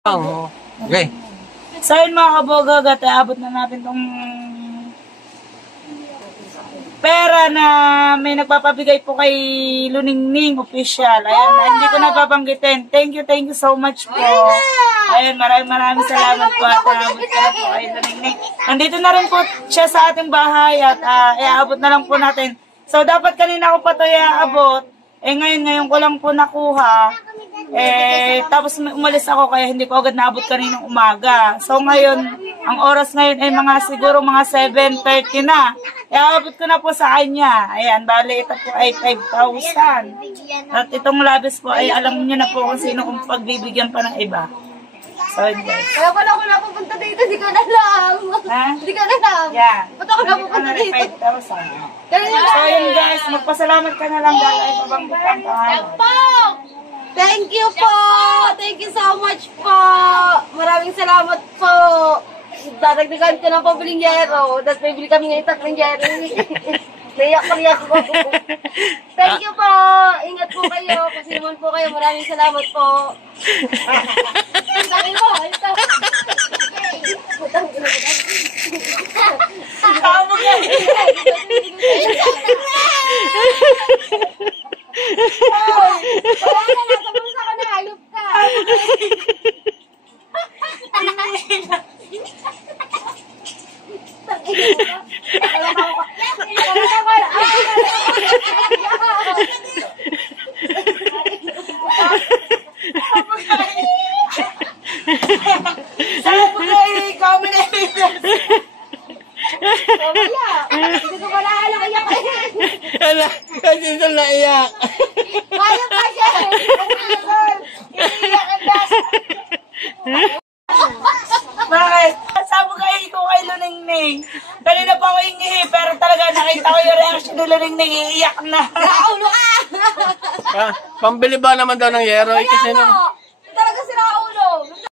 Okay. So yun mga kabogag, abot na natin tong pera na may nagpapabigay po kay Luningning official. Ayan, hindi ko napapanggitin. Thank you so much po. Ayan, maraming salamat po at abot ka na po kay Luningning. Nandito na rin po siya sa ating bahay at iaabot na lang po natin. So dapat kanina ko pa ito iaabot. Ngayon ko lang po nakuha. Tapos umalis ako kaya hindi ko agad naabot kaninang umaga. So ngayon, ang oras ngayon ay siguro mga 7:30 na. Iaabot ko na po sa kanya. Ayan, bali ito po ay 5,000. At itong labis po ay alam niyo na po kung sino kung pagbibigyan pa ng iba. So, guys. Kaya pala ako napupunta dito, di ko na alam. Ha? Di ko na alam. Yeah. Ba't ako napupunta dito? 5,000. So, yun guys, magpasalamat ka na lang dahil ay pabanggitan ka ngayon. Thank you po! Thank you so much po! Maraming salamat po! Dadagdagan ko ng pabiling yero. Tapos may bili kami ng isang yero. Naiyak ko. Thank you po! Ingat po kayo. Kasi naman po kayo. Maraming salamat po. Sabi mo, ito. Tama ka! Wala na, nasa bulsa ka na. Hayop ka. Hindi ko pala alam iyak eh. Ala, kasi ito naiyak. Kaya pa siya. Iiyak ang das. Bakit? Sabi ko kay Luningning. Kanina pa ako hingihi, pero talaga nakita ko yung reaction ni Luningning, iiyak na. Naulo ka. Pambili ba naman daw ng yero? Kasi nung